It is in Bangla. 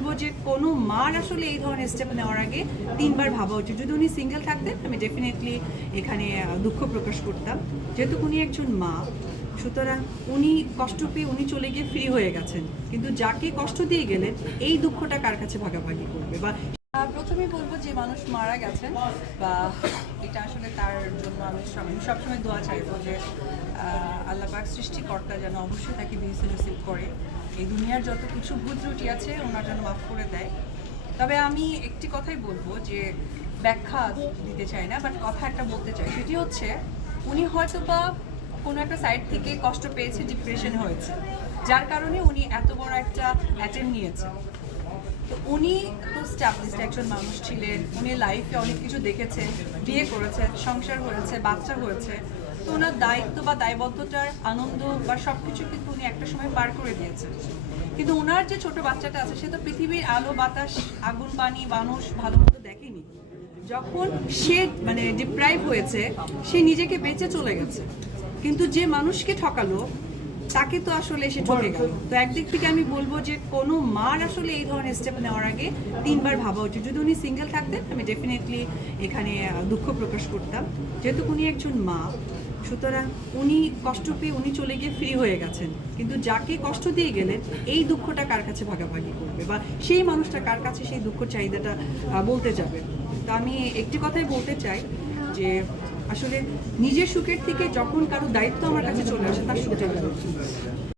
বলবো যে কোনো মার আসলে এই ধরনের স্টেপ নেওয়ার আগে তিনবার ভাবা উচিত। যদি উনি সিঙ্গেল থাকতেন আমি ডেফিনেটলি এখানে দুঃখ প্রকাশ করতাম, যেহেতু উনি একজন মা, সুতরাং উনি কষ্ট পেয়ে উনি চলে গিয়ে ফ্রি হয়ে গেছেন, কিন্তু যাকে কষ্ট দিয়ে গেলেন এই দুঃখটা কার কাছে ভাগাভাগি করবে? বা প্রথমে বলবো যে মানুষ মারা গেছেন বা এটা আসলে তার জন্য আমি সবসময় দোয়া চাইবো যে আল্লাহ পাক সৃষ্টিকর্তা যেন অবশ্যই তাকে বেহেশতে নসিব করে, এই দুনিয়ার যত কিছু ভুল ত্রুটি আছে ওনার জন্য মাফ করে দেয়। তবে আমি একটি কথাই বলবো যে ব্যাখ্যা দিতে চাই না, বাট কথা একটা বলতে চাই, সেটি হচ্ছে উনি হয়তো বা কোনো একটা সাইড থেকে কষ্ট পেয়েছে, ডিপ্রেশন হয়েছে, যার কারণে উনি এত বড় একটা অ্যাটেম্প নিয়েছেন। তো উনি তো স্ট্যাবলিশড একজন মানুষ ছিলেন, উনি লাইফে অনেক কিছু দেখেছেন, বিয়ে করেছেন, সংসার হয়েছে, বাচ্চা হয়েছে, তো ওনার দায়িত্ব বা দায়বদ্ধতার আনন্দ বা সব কিছু কিন্তু উনি একটা সময় পার করে দিয়েছেন। কিন্তু ওনার যে ছোট বাচ্চাটা আছে সে তো পৃথিবীর আলো বাতাস আগুন পানি মানুষ ভালো মতো দেখেনি। যখন সে মানে ডিপ্রাইভ হয়েছে সে নিজেকে বেঁচে চলে গেছে, কিন্তু যে মানুষকে ঠকালো তাকে তো আসলে সে ঠকে গেল। তো একদিক থেকে আমি বলবো যে কোনো মার আসলে এই ধরনের স্টেপ নেওয়ার আগে তিনবার ভাবা উচিত। যদি উনি সিঙ্গেল থাকতেন আমি ডেফিনেটলি এখানে দুঃখ প্রকাশ করতাম, যেহেতু উনি একজন মা, সুতরাং উনি কষ্ট পেয়ে উনি চলে গিয়ে ফ্রি হয়ে গেছেন, কিন্তু যাকে কষ্ট দিয়ে গেলেন এই দুঃখটা কার কাছে ভাগাভাগি করবে? বা সেই মানুষটা কার কাছে সেই দুঃখ চাহিদাটা বলতে যাবে? তো আমি একটি কথাই বলতে চাই যে আসলে নিজের সুখের থেকে যখন কারো দায়িত্ব আমার কাছে চলে আসে তার সুখটা